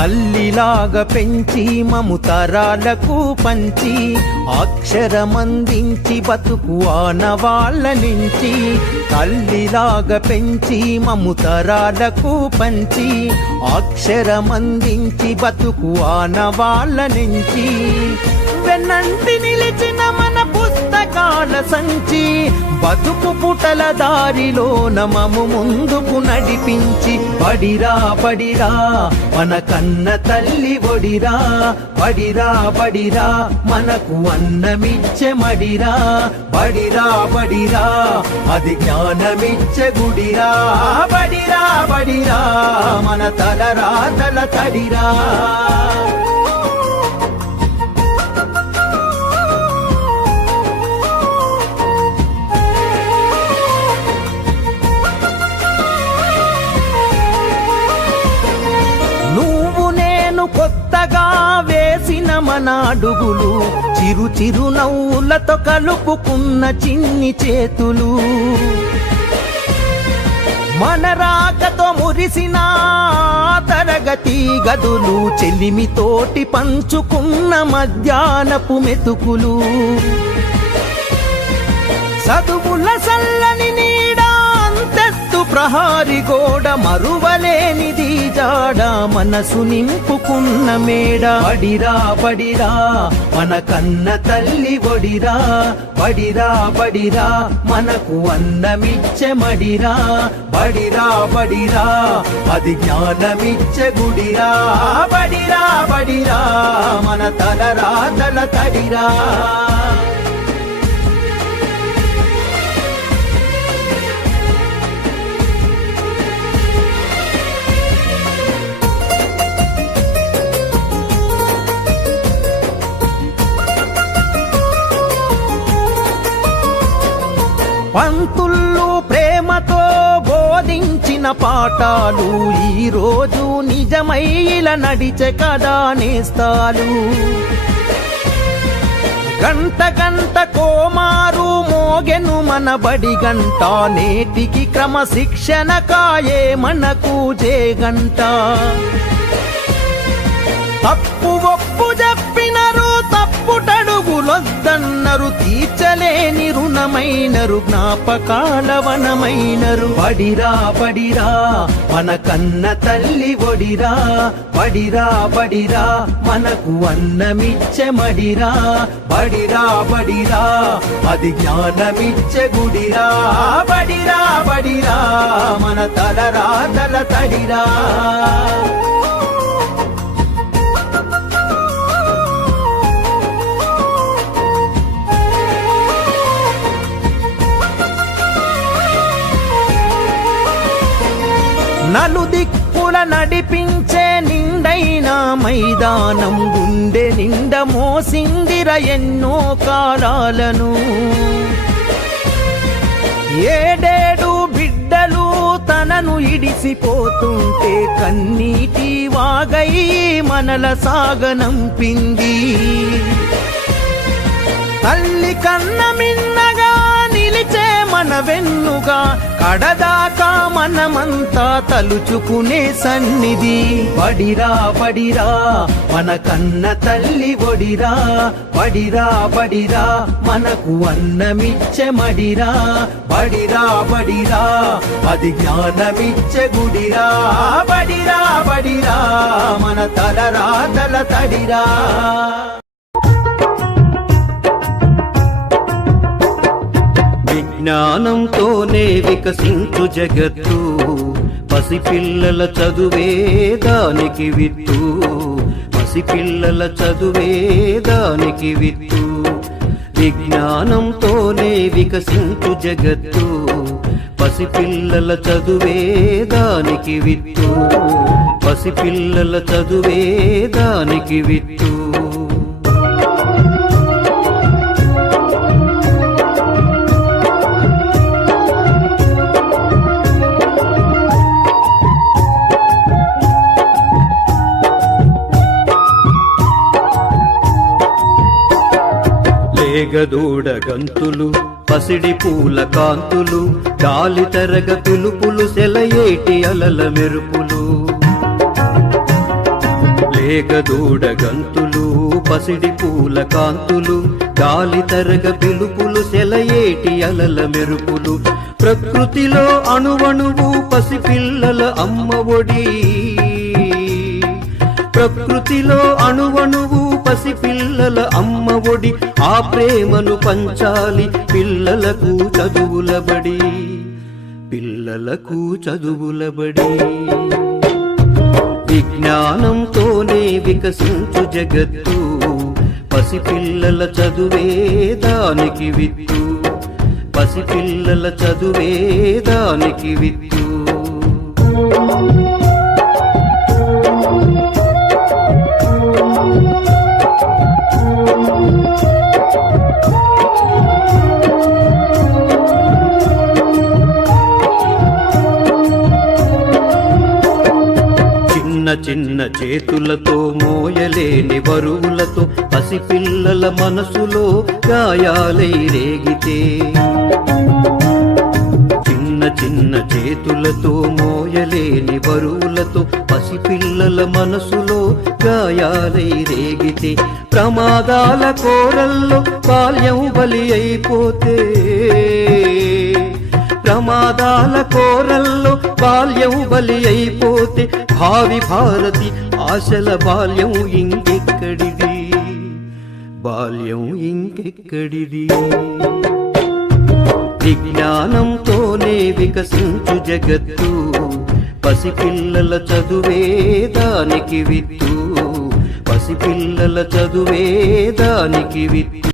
తల్లిలాగా పెంచి మము తరాలకు పంచి అక్షరమందించి బతుకు ఆనవాళ్ళ నుంచి తల్లిలాగా పెంచి మము తరాలకు పంచి అక్షరమందించి బతుకు ఆనవాళ్ళ నుంచి వెన్నంటి నిలిచిన మన పుస్తకాల సంచి బతుకు పుటల దారిలో నమము ముందుకు నడిపించి బడిరా బడిరా మన కన్న తల్లి ఒడిరా బడిరా బడిరా మనకు అన్నమిచ్చే మడిరా బడిరా బడిరా అది జ్ఞానమిచ్చే గుడిరా బడిరా బడిరా మన తలరాతల తడిరా కొత్తగా వేసిన మన అడుగులు చిరు చిరు నవ్వులతో కలుపుకున్న చిన్ని చేతులు మన రాకతో మురిసిన తరగతి గదులు చెలిమితోటి పంచుకున్న మధ్యాహ్నపు మెతుకులు చదువుల సల్లని నీడా అంతెత్తు ప్రహారి గోడ మరువలేనిది జాడ మనసు నింపుకున్న మేడ బడిరా బడిరా మన కన్న తల్లి ఒడిరా బడిరా బడిరా మనకు అన్నమిచ్చే మడిరా బడిరా బడిరా అది జ్ఞానమిచ్చే గుడిరా బడిరా బడిరా మన తలరాతల తడిరా పంతుళ్ళు ప్రేమతో బోధించిన పాఠాలు ఈరోజు నిజమై ఇలా నడిచే కదా నేస్తాలు గంట గంట కోమారు మోగెను మన బడి గంట నేటికి క్రమశిక్షణ కాయే మనకు జేగంట తప్పు ఒప్పు చెప్పినరు తప్పుటడుగులొద్దన్నరు తీర్చలేని రుణమైనరు జ్ఞాపకాల వనమైనరు బడిరా బడిరా మన కన్న తల్లి ఒడిరా బడిరా బడిరా మనకు అన్నమిచ్చే మడిరా బడిరా బడిరా అది జ్ఞానమిచ్చే గుడిరా బడిరా బడిరా మన తలరాతల తడిరా నలుదిక్కుల నడిపించే నిండైన మైదానం గుండె నిండ మోసిందిర ఎన్నో కాలాలను ఏడేడు బిడ్డలు తనను ఇడిసిపోతుంటే కన్నీటి వాగై మనల సాగనంపింది తల్లి కన్న మిన్నగా నిలిచే మన వెన్నుగా కడదాకా మనమంతా తలుచుకునే సన్నిధి బడిరా బడిరా మన కన్న తల్లి ఒడిరా బడిరా బడిరా మనకు అన్నమిచ్చే మడిరా బడిరా బడిరా అది జ్ఞానమిచ్చే గుడిరా బడిరా బడిరా మన తలరాతల తడిరా జ్ఞానంతోనే వికసించు జగత్తు పసిపిల్లల చదువే దానికి విత్తు పసిపిల్లల చదువే దానికి విత్తు విజ్ఞానంతోనే వికసించు జగత్తు పసిపిల్లల చదువే దానికి విత్తు పసిపిల్లల చదువే దానికి విత్తు గదూడ గంతులు పసిడి పూల కాంతులు గాలి తరగ పిలుపులు సెలయేటి అలల మెరుపులు లేగదూడ గంతులు పసిడి పూల కాంతులు గాలి తరగ పిలుపులు సెలయేటి అలల మెరుపులు ప్రకృతిలో అణువణువు పసిపిల్లల అమ్మ ఒడి ప్రకృతిలో అణువణువు పసిపిల్లల అమ్మ ఒడి ఆ ప్రేమను పంచాలి పిల్లలకు చదువులబడి పిల్లలకు చదువులబడి విజ్ఞానంతోనే వికసించు జగత్తు పసిపిల్లల చదువే దానికి విత్తు పసిపిల్లల చదువే దానికి విత్తు చిన్న చేతులతో మోయలేని బరువులతో పసిపిల్లల మనసులో గాయాలై రేగితే చిన్న చేతులతో మోయలేని బరువులతో పసిపిల్లల మనసులో గాయాలై రేగితే ప్రమాదాల కోరల్లో బాల్యం బలి అయిపోతే ప్రమాదాల కోరల్లో బాల్యం బలి అయిపోతే భావి భారతి ఆశల బాల్యం ఇంకెక్కడిది బాల్యం ఇంకెక్కడిది విజ్ఞానంతోనే వికసించు జగత్తు పసిపిల్లల చదువే దానికి విత్తు పసిపిల్లల చదువే దానికి విత్తు